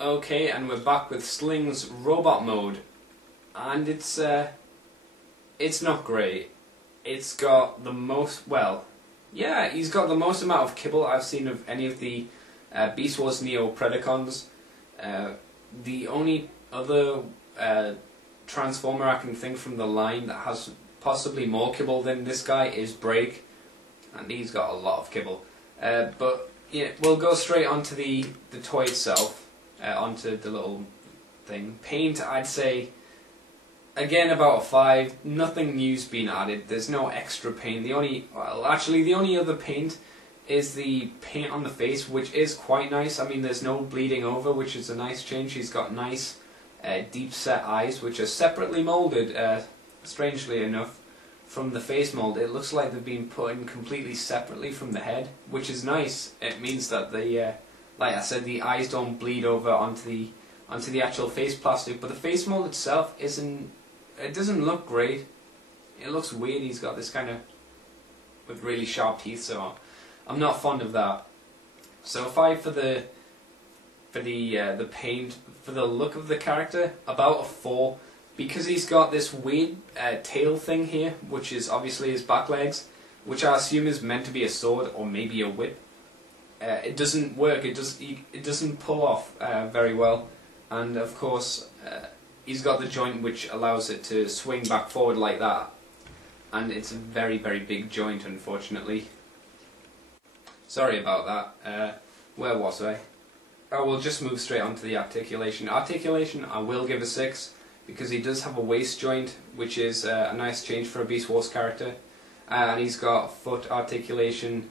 Okay, and we're back with Sling's robot mode, and it's not great. It's got the most, well, yeah, he's got the most amount of kibble I've seen of any of the Beast Wars Neo Predacons. The only other Transformer I can think from the line that has possibly more kibble than this guy is Break, and he's got a lot of kibble. But yeah, we'll go straight onto the toy itself. Onto the little thing. Paint, I'd say, again about a 5. Nothing new's been added. There's no extra paint. The only other paint is the paint on the face, which is quite nice. I mean, there's no bleeding over, which is a nice change. He's got nice deep set eyes, which are separately molded, strangely enough, from the face mold. It looks like they've been put in completely separately from the head, which is nice. It means that the like I said, the eyes don't bleed over onto the actual face plastic, but the face mold itself doesn't look great. It looks weird. He's got this kind of with really sharp teeth, so I'm not fond of that. So 5 for the paint. For the look of the character, about a 4, because he's got this weird tail thing here, which is obviously his back legs, which I assume is meant to be a sword or maybe a whip. It doesn't work. It doesn't pull off very well, and of course he's got the joint which allows it to swing back forward like that, and it's a very big joint, unfortunately. Sorry about that. Where was I? Oh, we'll just move straight on to the articulation. Articulation, I will give a 6 because he does have a waist joint, which is a nice change for a Beast Wars character, and he's got foot articulation.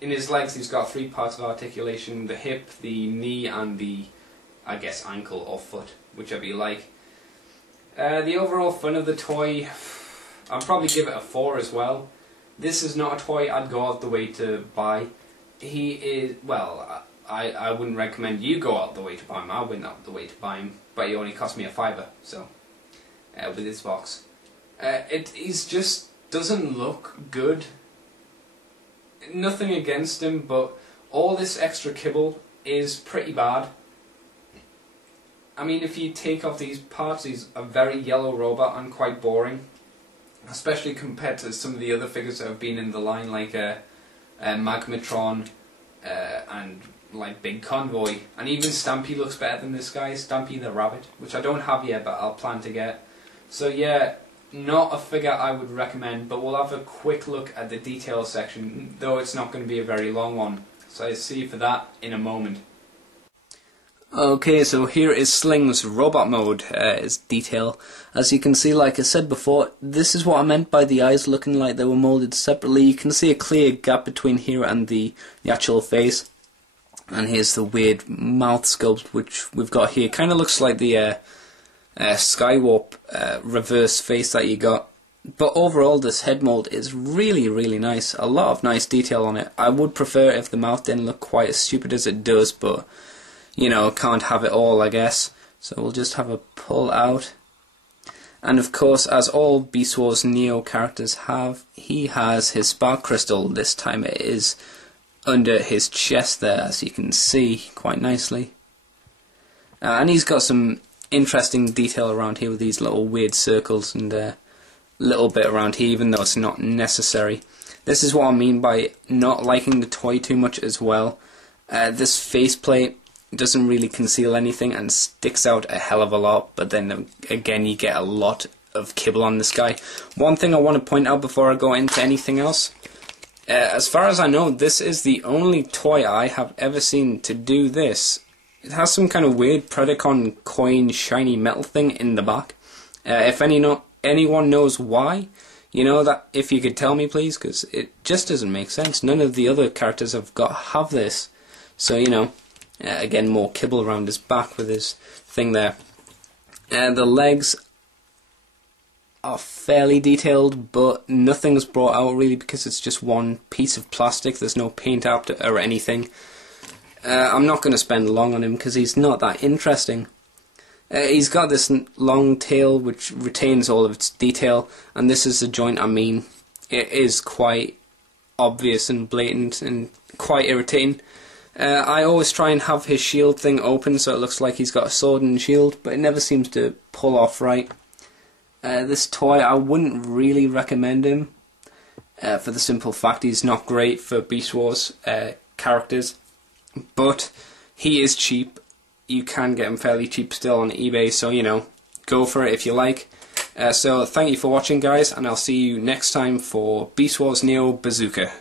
In his legs he's got 3 parts of articulation: the hip, the knee, and the, I guess, ankle or foot, whichever you like. The overall fun of the toy, I'll probably give it a 4 as well. This is not a toy I'd go out the way to buy. He is, well, I wouldn't recommend you go out the way to buy him. I went out the way to buy him, but he only cost me a £5, so, with this box. He just doesn't look good. Nothing against him, but all this extra kibble is pretty bad. I mean, if you take off these parts, he's a very yellow robot and quite boring, especially compared to some of the other figures that have been in the line, like Magmatron and like Big Convoy, and even Stampy looks better than this guy, Stampy the Rabbit, which I don't have yet, but I'll plan to get. So yeah, not a figure I would recommend, but we'll have a quick look at the detail section, though it's not going to be a very long one. So I'll see you for that in a moment. Okay, so here is Sling's robot mode, his detail. As you can see, like I said before, this is what I meant by the eyes looking like they were molded separately. You can see a clear gap between here and the actual face. And here's the weird mouth sculpt which we've got here. Kind of looks like the Skywarp reverse face that you got. But overall, this head mold is really nice. A lot of nice detail on it. I would prefer if the mouth didn't look quite as stupid as it does, but you know, can't have it all, I guess. So we'll just have a pull out. And of course, as all Beast Wars Neo characters have, he has his spark crystal. This time it is under his chest there, as you can see quite nicely. And he's got some interesting detail around here with these little weird circles and a little bit around here, even though it's not necessary. This is what I mean by not liking the toy too much as well. This faceplate doesn't really conceal anything and sticks out a hell of a lot, but then again you get a lot of kibble on this guy. One thing I want to point out before I go into anything else, as far as I know, this is the only toy I have ever seen to do this. It has some kind of weird Predacon coin shiny metal thing in the back. If anyone knows why, you know, that if you could tell me please, because it just doesn't make sense. None of the other characters have this, so you know. Again, more kibble around his back with his thing there. The legs are fairly detailed, but nothing's brought out really because it's just one piece of plastic. There's no paint up or anything. I'm not going to spend long on him because he's not that interesting. He's got this long tail which retains all of its detail, and this is the joint I mean. It is quite obvious and blatant and quite irritating. I always try and have his shield thing open so it looks like he's got a sword and shield, but it never seems to pull off right. This toy, I wouldn't really recommend him, for the simple fact he's not great for Beast Wars characters, but he is cheap. You can get him fairly cheap still on eBay, so you know, go for it if you like. So thank you for watching, guys, and I'll see you next time for Beast Wars Neo Bazooka.